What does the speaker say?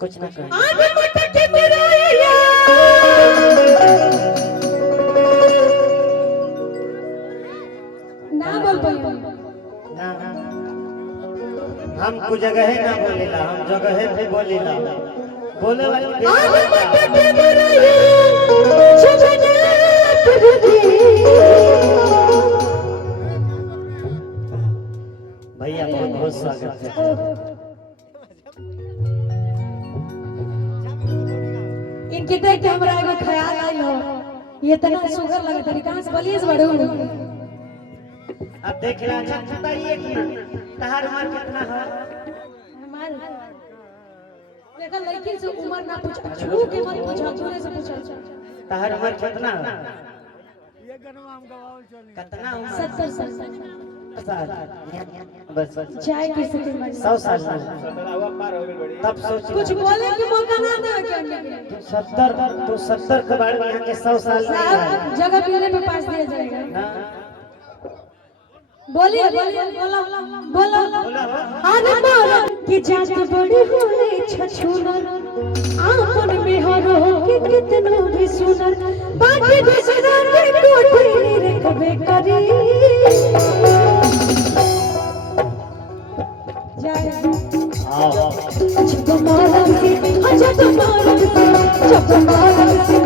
कुछ ना कर ना बोल पाइए ना हम कुछ जगह है ना बोलेला, हम जगह है पे बोलेला, बोले वाली भैया बहुत बहुत स्वागत है। इनके देख के हमरा एगो ख्याल आई हो, ये तना सुगर लगत है, कहां से बलिस बड़ो अब देख ला अच्छा बताइए कि तहार उम्र कितना है? हमार देखा लड़की से उम्र ना पूछ, छू के मत पूछ, दूर से पूछ। तहार उम्र कितना है? ये गनवा हम गवाओ चले कितना उम्र? 70 साल बस चाय की स्थिति 100 साल तब सोच कुछ बोले के मौका ना दे क्या 70 के बाद यहाँ के 100 साल साहब जगह मिलने पे पास दिया जाएगा। बोलिए बोलिए बोलो अरे मारा कि जात बड़ी होले छछुनर आपन में हरो कि कितनो भी सुनर बाकी दूसरा के कोठी रखबे करी जाए जब मारा से जब मारा से